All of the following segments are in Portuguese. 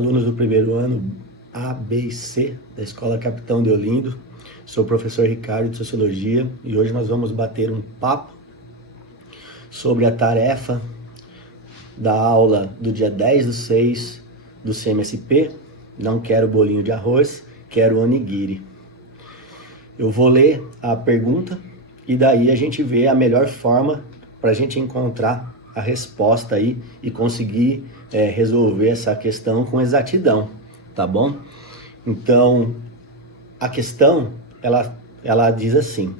alunos do primeiro ano A, B e C da Escola Capitão Deolindo. Sou o professor Ricardo de Sociologia e hoje nós vamos bater um papo sobre a tarefa da aula do dia 10/6 do CMSP. Não quero bolinho de arroz, quero onigiri. Eu vou ler a pergunta e daí a gente vê a melhor forma para a gente encontrar a resposta aí e conseguir resolver essa questão com exatidão, tá bom? Então, a questão, ela diz assim: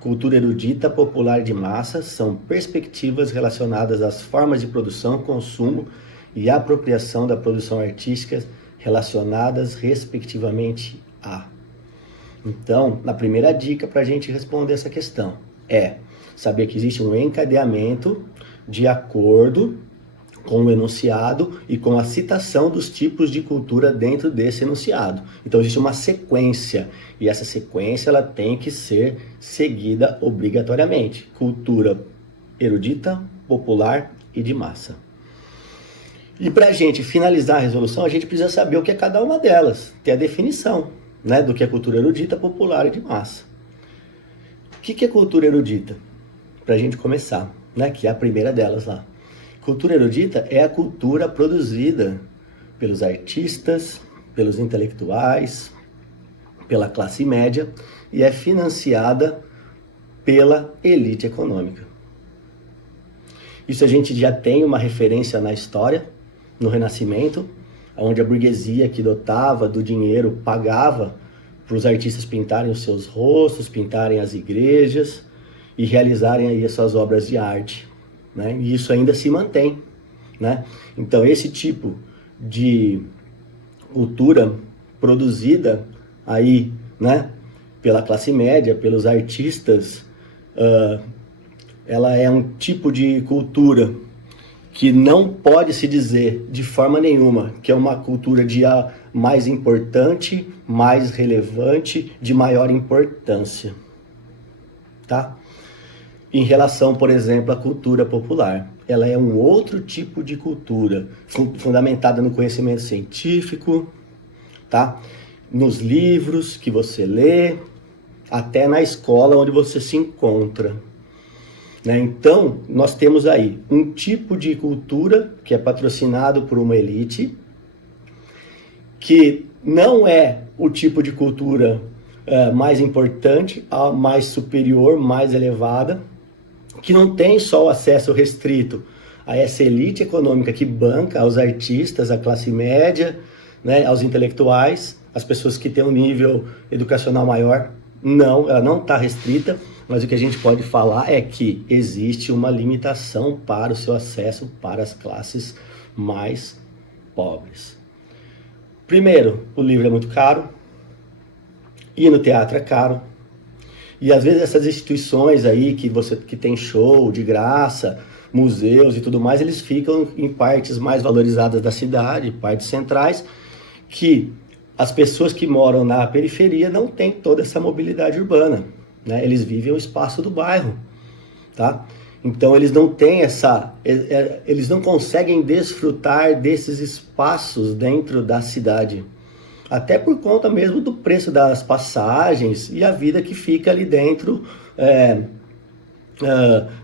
cultura erudita popular de massa são perspectivas relacionadas às formas de produção, consumo e apropriação da produção artística relacionadas respectivamente a. Então, a primeira dica para a gente responder essa questão é saber que existe um encadeamento de acordo com o enunciado e com a citação dos tipos de cultura dentro desse enunciado. Então existe uma sequência, e essa sequência ela tem que ser seguida obrigatoriamente. Cultura erudita, popular e de massa. E para a gente finalizar a resolução, a gente precisa saber o que é cada uma delas, ter a definição, né, do que é cultura erudita, popular e de massa. O que é cultura erudita? Para a gente começar, né, que é a primeira delas lá. Cultura erudita é a cultura produzida pelos artistas, pelos intelectuais, pela classe média e é financiada pela elite econômica. Isso a gente já tem uma referência na história, no Renascimento, onde a burguesia que dotava do dinheiro pagava para os artistas pintarem os seus rostos, pintarem as igrejas e realizarem aí as suas obras de arte, né? E isso ainda se mantém, né? Então esse tipo de cultura produzida aí, né, pela classe média, pelos artistas, ela é um tipo de cultura que não pode se dizer de forma nenhuma que é uma cultura de mais importante, mais relevante, de maior importância, tá? Em relação, por exemplo, à cultura popular, ela é um outro tipo de cultura, fundamentada no conhecimento científico, tá? Nos livros que você lê, até na escola onde você se encontra, né? Então, nós temos aí um tipo de cultura que é patrocinado por uma elite, que não é o tipo de cultura mais importante, a mais superior, mais elevada, que não tem só o acesso restrito a essa elite econômica que banca aos artistas, à classe média, né, aos intelectuais, as pessoas que têm um nível educacional maior. Não, ela não está restrita, mas o que a gente pode falar é que existe uma limitação para o seu acesso para as classes mais pobres. Primeiro, o livro é muito caro, ir no teatro é caro, e às vezes essas instituições aí que tem show de graça, museus e tudo mais, eles ficam em partes mais valorizadas da cidade, partes centrais, que as pessoas que moram na periferia não têm toda essa mobilidade urbana, né? Eles vivem o espaço do bairro, tá? Então eles não têm eles não conseguem desfrutar desses espaços dentro da cidade, até por conta mesmo do preço das passagens e a vida que fica ali dentro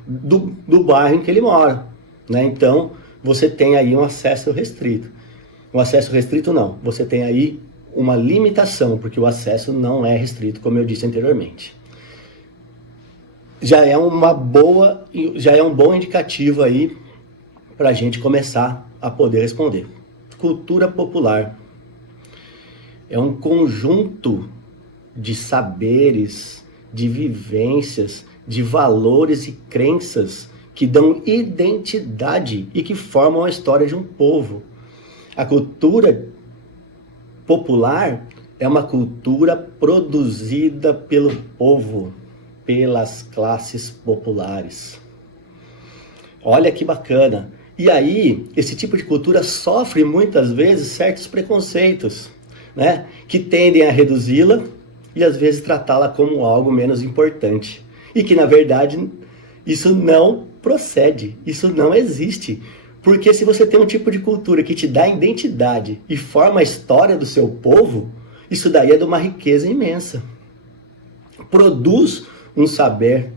do bairro em que ele mora, né? Então você tem aí um acesso restrito. Um acesso restrito não, você tem aí uma limitação, porque o acesso não é restrito, como eu disse anteriormente. Já é um bom indicativo aí para a gente começar a poder responder. Cultura popular é um conjunto de saberes, de vivências, de valores e crenças que dão identidade e que formam a história de um povo. A cultura popular é uma cultura produzida pelo povo, pelas classes populares. Olha que bacana. E aí, esse tipo de cultura sofre muitas vezes certos preconceitos, né, que tendem a reduzi-la e às vezes tratá-la como algo menos importante. E que, na verdade, isso não procede, isso não existe. Porque se você tem um tipo de cultura que te dá identidade e forma a história do seu povo, isso daí é de uma riqueza imensa. Produz um saber,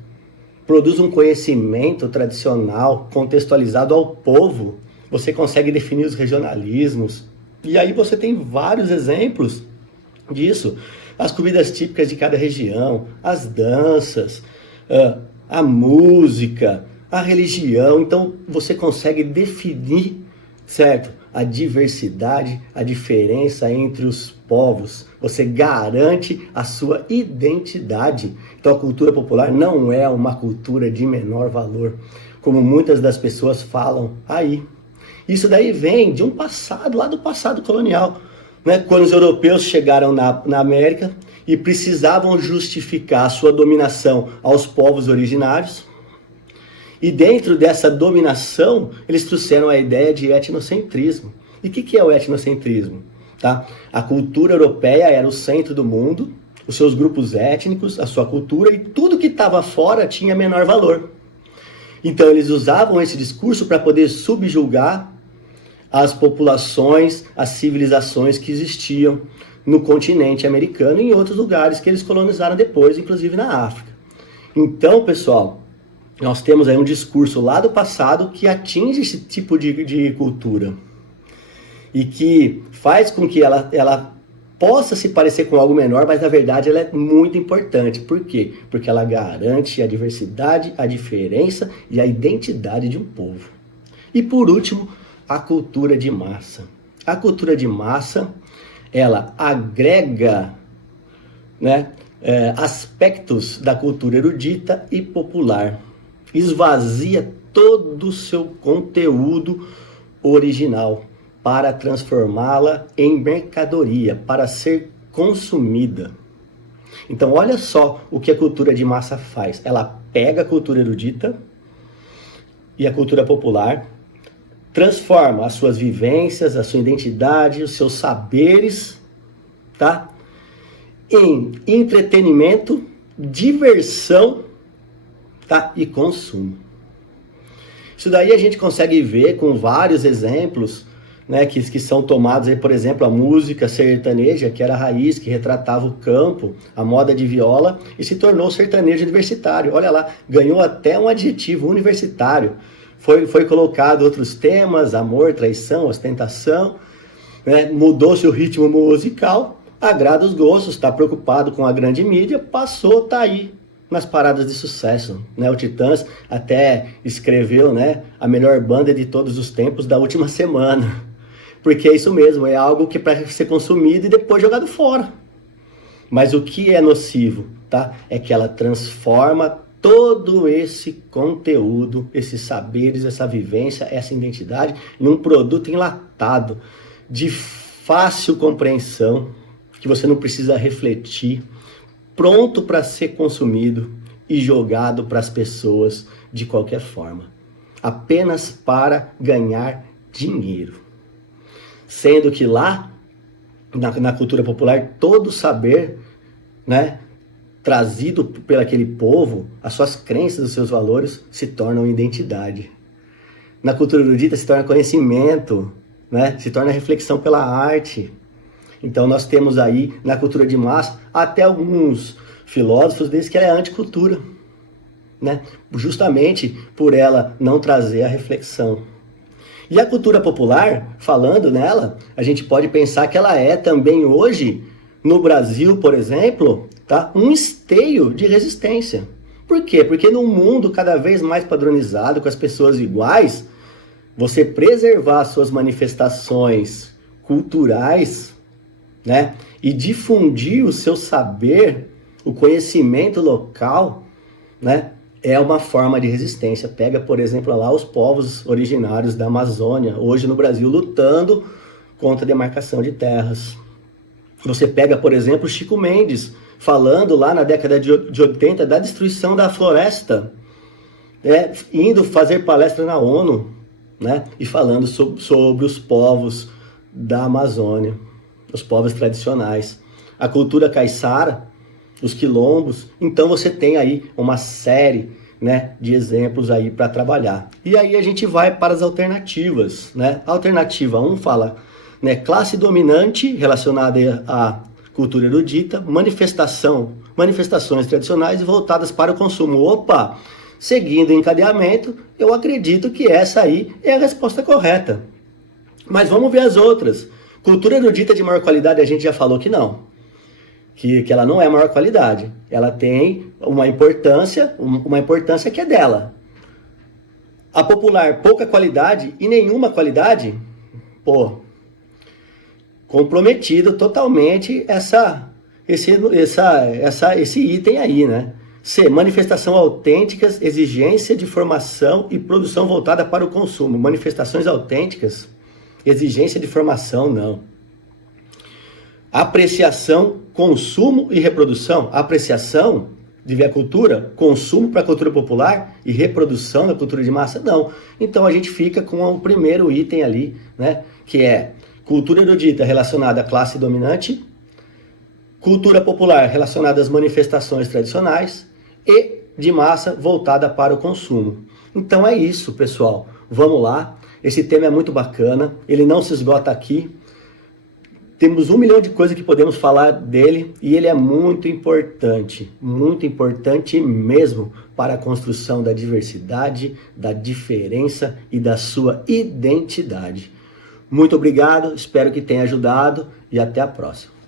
produz um conhecimento tradicional, contextualizado ao povo. Você consegue definir os regionalismos. E aí você tem vários exemplos disso. As comidas típicas de cada região, as danças, a música, a religião. Então você consegue definir, certo? A diversidade, a diferença entre os povos. Você garante a sua identidade. Então a cultura popular não é uma cultura de menor valor, como muitas das pessoas falam aí. Isso daí vem de um passado, lá do passado colonial, né? Quando os europeus chegaram na América e precisavam justificar a sua dominação aos povos originários. E dentro dessa dominação, eles trouxeram a ideia de etnocentrismo. E o que é o etnocentrismo? Tá? A cultura europeia era o centro do mundo, os seus grupos étnicos, a sua cultura, e tudo que estava fora tinha menor valor. Então eles usavam esse discurso para poder subjugar as populações, as civilizações que existiam no continente americano e em outros lugares que eles colonizaram depois, inclusive na África. Então, pessoal, nós temos aí um discurso lá do passado que atinge esse tipo de cultura e que faz com que ela possa se parecer com algo menor, mas na verdade ela é muito importante. Por quê? Porque ela garante a diversidade, a diferença e a identidade de um povo. E por último, a cultura de massa. A cultura de massa, ela agrega, né, aspectos da cultura erudita e popular. Esvazia todo o seu conteúdo original para transformá-la em mercadoria, para ser consumida. Então olha só o que a cultura de massa faz. Ela pega a cultura erudita e a cultura popular, transforma as suas vivências, a sua identidade, os seus saberes, tá? Em entretenimento, diversão, tá? E consumo. Isso daí a gente consegue ver com vários exemplos, né, que são tomados aí, por exemplo, a música sertaneja, que era a raiz, que retratava o campo, a moda de viola, e se tornou sertanejo universitário. Olha lá, ganhou até um adjetivo, universitário. Foi colocado outros temas, amor, traição, ostentação, né? Mudou-se o ritmo musical, agrada os gostos, está preocupado com a grande mídia, passou, tá aí nas paradas de sucesso, né? O Titãs até escreveu, né, a melhor banda de todos os tempos da última semana, porque é isso mesmo, é algo que é para ser consumido e depois jogado fora. Mas o que é nocivo, tá? É que ela transforma todo esse conteúdo, esses saberes, essa vivência, essa identidade em um produto enlatado, de fácil compreensão, que você não precisa refletir, pronto para ser consumido e jogado para as pessoas de qualquer forma, apenas para ganhar dinheiro. Sendo que lá, na cultura popular, todo saber, né, trazido por aquele povo, as suas crenças, os seus valores, se tornam identidade. Na cultura erudita se torna conhecimento, né? Se torna reflexão pela arte. Então nós temos aí, na cultura de massa, até alguns filósofos dizem que ela é anticultura, né? Justamente por ela não trazer a reflexão. E a cultura popular, falando nela, a gente pode pensar que ela é também hoje, no Brasil, por exemplo, tá, um esteio de resistência. Por quê? Porque num mundo cada vez mais padronizado, com as pessoas iguais, você preservar suas manifestações culturais, né, e difundir o seu saber, o conhecimento local, né, é uma forma de resistência. Pega, por exemplo, lá os povos originários da Amazônia, hoje no Brasil, lutando contra a demarcação de terras. Você pega, por exemplo, Chico Mendes, falando lá na década de 80 da destruição da floresta, indo fazer palestra na ONU, né, e falando sobre os povos da Amazônia, os povos tradicionais. A cultura caiçara, os quilombos. Então você tem aí uma série né, de exemplos aí para trabalhar. E aí a gente vai para as alternativas, né? A alternativa 1 fala, né, classe dominante relacionada à cultura erudita, manifestações tradicionais voltadas para o consumo. Opa! Seguindo o encadeamento, eu acredito que essa aí é a resposta correta. Mas vamos ver as outras. Cultura erudita de maior qualidade, a gente já falou que não. Que ela não é maior qualidade. Ela tem uma importância que é dela. A popular, pouca qualidade e nenhuma qualidade, pô, comprometido totalmente esse item aí, né? C, manifestação autênticas, exigência de formação e produção voltada para o consumo. Manifestações autênticas, exigência de formação, não. Apreciação, consumo e reprodução. Apreciação de ver a cultura, consumo para a cultura popular e reprodução da cultura de massa, não. Então a gente fica com o primeiro item ali, né? Que é cultura erudita relacionada à classe dominante, cultura popular relacionada às manifestações tradicionais e de massa voltada para o consumo. Então é isso, pessoal. Vamos lá. Esse tema é muito bacana. Ele não se esgota aqui. Temos 1 milhão de coisas que podemos falar dele e ele é muito importante mesmo para a construção da diversidade, da diferença e da sua identidade. Muito obrigado, espero que tenha ajudado e até a próxima.